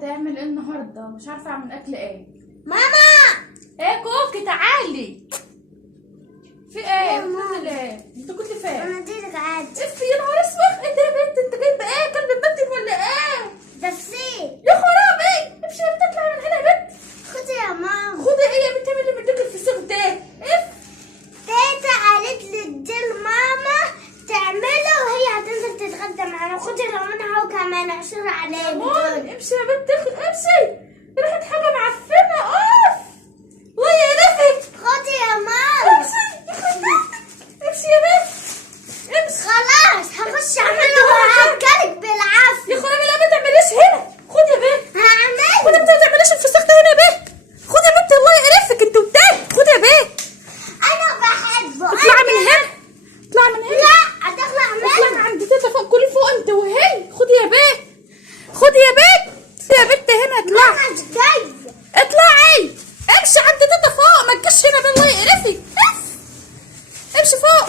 الواحد هيعمل ايه النهارده؟ مش عارفه اعمل اكل ايه. ماما ايه كوكي تعالي. في ايه؟ بتعمل ايه؟ انت كنت فين؟ انا جيتك عادي. اف يا نهار اسود، ايه ده يا بنت؟ انت جايبه ايه؟ كلب بنتك ولا ايه؟ ده فسيخ. يا خرابي، امشي يا بنت اطلعي من هنا يا بنت. خدي يا ماما. خدي ايه يا بنت؟ مين اللي مديك الفسيخ ده؟ اف تيتا قالت لي ادي ماما تعمله وهي هتنزل تتغدى معانا. خدي لو منها وكمان عشر عليه. امشي يا بنت امشي. ريحة حاجة معفنة. اوف الله يقرفك. خدي يا ماما. امشي يا بنت امشي. خلاص هخش اعمله وهاكلك بالعافيه. يا خرابي لا ما تعمليش هنا. خد يا بنت. هعمله. خد يا بنت ما تعمليش الفسيخ ده هنا يا بنت. خد يا بنت الله يقرفك انت وبتاعي. خد يا بنت. انا بحبه. اطلعي من هنا. اطلعي من هنا. لا هتطلع اطلعي منه. عند تيتا فوق. كلي فوق انت وهي. خدي يا بنت. خدي يا بنت. يا بنت هنا اطلعي. انا مش جايه. اطلعي. امشي عند تيتا فوق. ما تجيش هنا بالله يقرفك. امشي فوق.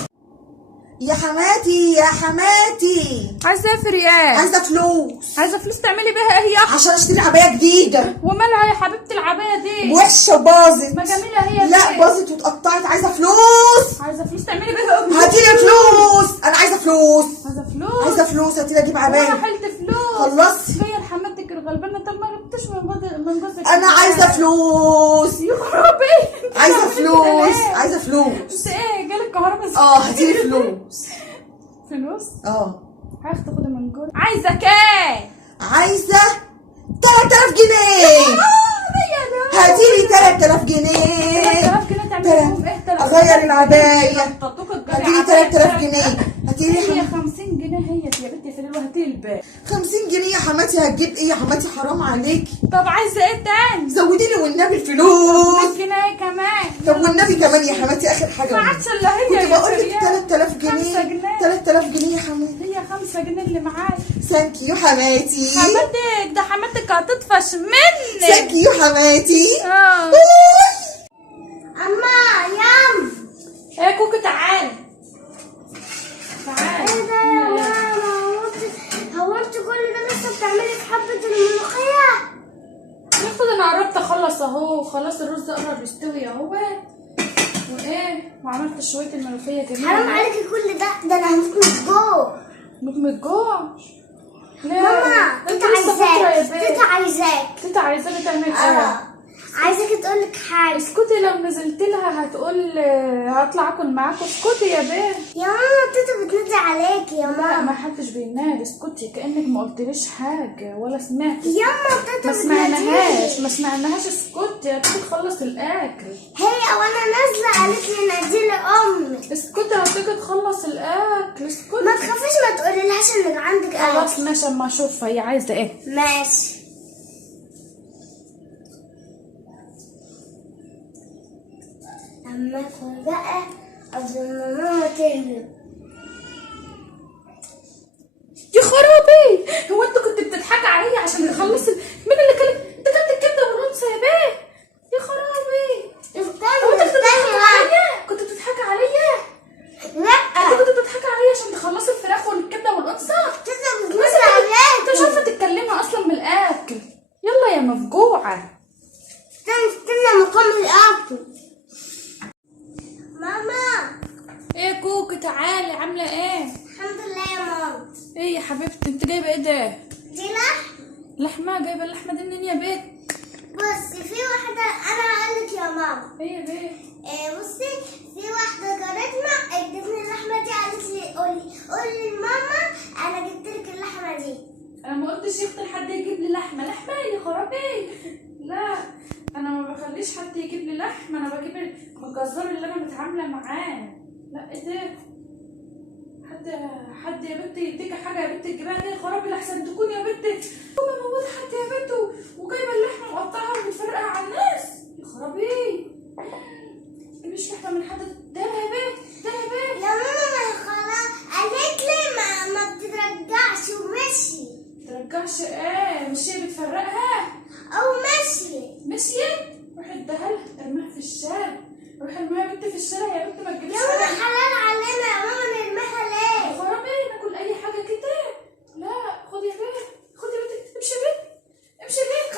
يا حماتي يا حماتي، عايزه ايه في ريال؟ عايزه فلوس عايزه فلوس تعملي بيها ايه يا اخي؟ عشان اشتري عبايه جديده. ومالها يا حبيبتي العبايه دي؟ وحشه وباظت. ما جميله هي. لا دي. باظت واتقطعت. عايزه فلوس. عايزه فلوس تعملي بيها ايه؟ هاتيلي فلوس. انا عايزه فلوس. عايزه فلوس. عايزه فلوس. هاتيلي اجيب وانا عبايه. حلت فلوس. خلصتي؟ جايه لحماتك الغلبانه. طب ما جبتش من جوزك. انا عايزه فلوس. يا خرابي. انت عايزه بتعملي كده فلوس. ليه؟ عايزه انت فلوس. ايه جالك كهرباء؟ هاتيلي فلوس. فلوس؟ اه عايزه تاخدي من جوزك؟ عايزه كام؟ عايزه 3000 جنيه. هاتيلي 3000 جنيه. 3000 جنيه تعملي بيهم ايه؟ 3000 اغير العبايه. طقطقة هاتيلي 3000 جنيه. هاتيلي هي 50 جنيه هي يا بنتي في هاتي الباقي. 50 جنيه يا حماتي. هتجيب ايه يا حماتي؟ حرام عليكي. طب عايزه ايه تاني؟ زودي لي والنبي الفلوس. 100 جنيه كمان. طب والنبي كمان يا حماتي اخر حاجه. ما عادش الا هي كنت يا بقول لك شريان. 3000 5 جنيه. جنيه. 3000 جنيه يا حماتي. هي 5 جنيه اللي معايا. ثانك يو حماتي. حماتك ده حماتك هتطفش منك. ثانك يو حماتي. اه اما يام. ايه كوكو تعالي. تعالي. ايه ده يا ماما؟ هو انت كل ده لسه بتعملي في حبة الملوخية؟ المفروض انا قربت اخلص اهو. خلاص الرز قرب يستوي اهو. وايه وعملت شويه الملوخيه جميله. حرام عليكي كل ده انا هموت من الجوع. من الجوع. ليه؟ ماما انت تيتا لسه فاكره يا عايزاك. بنت. تيتا عايزاك. تيتا عايزاكي تعمل ايه؟ عايزاكي تقولك حاجة. اسكتي. لو نزلت لها هتقول هطلع اكل معاكم. اسكتي يا بنت. يا ماما تيتا بتنادي عليكي يا لا ماما. ما حدش بينادي. اسكتي كانك ما قلتليش حاجه ولا سمعتي. ياما تيتا ما سمعناهاش. بتناديلي. ما سمعناهاش. اسكتي هتيجي تخلص الاكل. هي وانا نازلة قالت لي ناديلي امي. اسكتي هتيجي تخلص الاكل. اسكتي. ما تخافيش ما تقوليلهاش انك عندك خلاص اكل. ماشي اما اشوفها هي عايزه ايه. ماشي. اما اكل بقى قبل ما ماما تهرب. يا خرابي، هو انت كنت بتضحكي عليا عشان تخلص مين اللي كلم؟ انت كلت الكبده والانثى يا بيه. يا خرابي. هو انت كنت بتضحكي عليا؟ كنت بتضحكي عليا؟ لا انت كنت بتضحكي عليا عشان تخلصي الفراخ والكبده والانثى؟ تيتا بتنادي عليك. انت مش عارفه تتكلمي اصلا من الاكل. يلا يا مفجوعه. استنى مقام الاكل. ماما. ايه يا كوكو تعالي. عامله ايه؟ الحمد لله يا ماما. ايه يا حبيبتي انت جايبه ايه ده؟ دي لحم. لحمه؟ جايبه اللحمه دي منين يا بيت؟ بصي في واحدة انا هقولك يا ماما. ايه يا بيت؟ بصي في واحدة جارتنا ادتني اللحمة دي قالت لي قولي لماما انا جبتلك اللحمة دي. انا ما قلتش يا اختي لحد يجيب لي لحمه. لحمه يا خرابي. لا انا ما بخليش حد يجيب لي لحمه. انا بجيب من الجزار اللي انا متعامله معاه. لا ايه ده؟ حد يا بنتي يديكي حاجه يا بنتي تجيبها لي. خرابي لحسن تكون يا بنتي تكون موجود حد يا بنتي وجايبه اللحمه مقطعها وبتفرقها على الناس. يا خرابي مش لحمه من حد. ده يا بنت. ده يا بنت. يا ماما ما هي خلاص قالت لي ما بتترجعش ومشي. ترجعش ايه؟ مش هي بتفرقها؟ او مشي. مشيت. روحي اديها لها ارميها في الشارع. روحي ارميها يا بنتي في الشارع يا بنتي. ما تجيبيش يا ماما حلال علينا يا ماما نرميها ليه؟ يا خرابي ناكل اي حاجه كده. لا خدي يا بنت. خدي يا بنتي. امشي يا بنت. امشي يا بنت.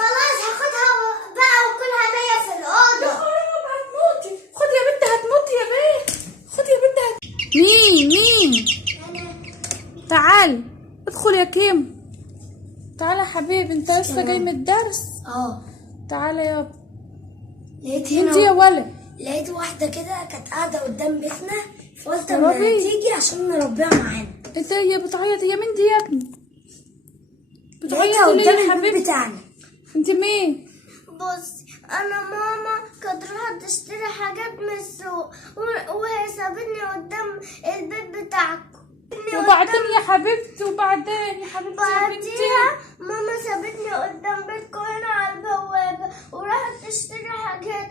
ادخل يا كيم. تعالى يا حبيبي، انت لسه جاي من الدرس؟ تعالى يابا. لقيت مين دي يا ولد؟ لقيت واحدة كده كانت قاعدة قدام بيتنا، فقلت يا اما ربي. تيجي عشان نربيها معانا. انت هي بتعيط؟ هي مين دي يا ابني؟ بتعيط لقيتها ليه قدام يا البيت حبيبتي؟ بتاعنا. انت مين؟ بص، انا ماما كانت رايحة تشتري حاجات من السوق وهي سابتني قدام البيت بتاعكم. وبعدين يا حبيبتي، وبعدين يا حبيبتي يا بنتي؟ بعديها ماما سابتني قدام بيتكم هنا على البوابة وراحت تشتري حاجات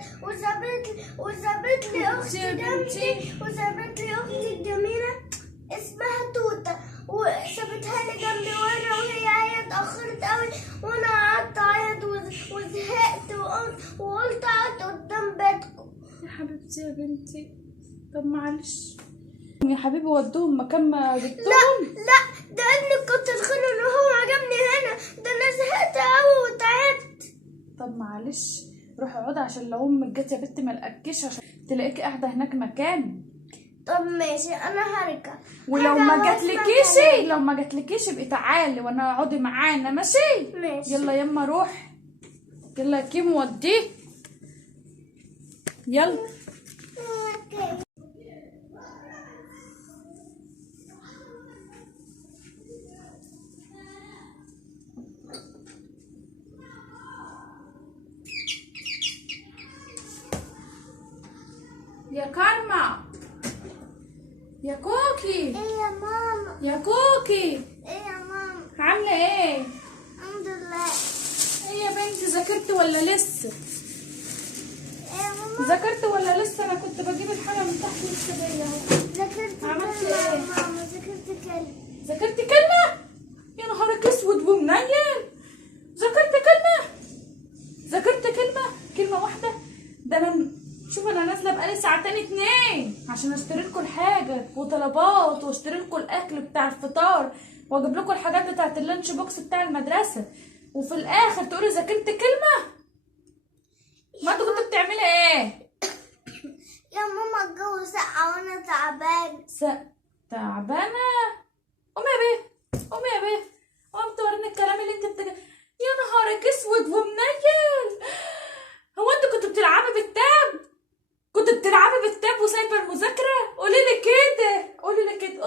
وسابت لي اختي جنبي، وسابت لي اختي الجميلة اسمها توتة وسابتها لي جنبي وانا وهي اتأخرت قوي، وانا قعدت اعيط وزهقت وقلت اقعد قدام بيتكم. يا حبيبتي يا بنتي، طب معلش يا حبيبي، ودوهم مكان ما جبتهم. لا، ده ابني كنت تخيل ان هو جابني هنا، ده انا زهقت قوي وتعبت. طب معلش روحي اقعدي، عشان لو امك جت يا بنت ما لقاكيش، عشان تلاقيكي قاعده هناك مكان. طب ماشي، انا هرجع. ولو هرجع ما واسمع جاتلكيش، كلامك. لو ما جاتلكيش ابقي تعالي وانا اقعدي معانا، ماشي؟ ماشي. يلا يما روح، يلا يا كيمو وديه، يلا. اوكي. يا كارما، يا كوكي، ايه يا ماما؟ يا كوكي، ايه يا ماما؟ عامله ايه؟ الحمد لله. ايه يا بنتي، ذاكرتي ولا لسه؟ ايه يا ماما؟ ذاكرت ولا لسه؟ انا كنت بجيب الحاجه من تحت لسه جايه اهو. ذاكرت عملت كلمة ايه؟ يا ماما، ذاكرت كلمة. ذاكرت كلمه؟ يا نهارك اسود ومنيل، ذاكرت كلمه؟ ذاكرت كلمه واحده؟ ده انا شوف، انا نازله بقالي ساعتين 2 عشان اشتري لكم الحاجه وطلبات، واشتري لكم الاكل بتاع الفطار، واجيب لكم الحاجات بتاعت اللانش بوكس بتاع المدرسه، وفي الاخر تقولي ذاكرت كلمه؟ ما انتوا كنتوا بتعملي ايه؟ يا ماما الجو ساقع وانا تعبان. تعبانه؟ قومي يا بيه، قومي يا بيه، قومي توريني الكلام اللي انت يا نهارك اسود ومنيل، هو انتوا كنتوا بتلعبي بالتاب؟ كنتوا بتلعبي بالتاب وسايبه المذاكره؟ قولي لي كده، قولي لي كده.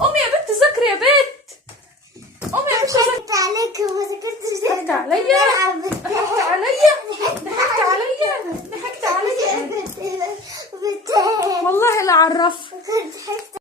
قومي يا بنت، ذاكري يا بنت، قومي يا بنت. ضحكت عليك وما ذاكرتش. ضحكت عليا؟ ضحكت عليا؟ والله لا عرفت.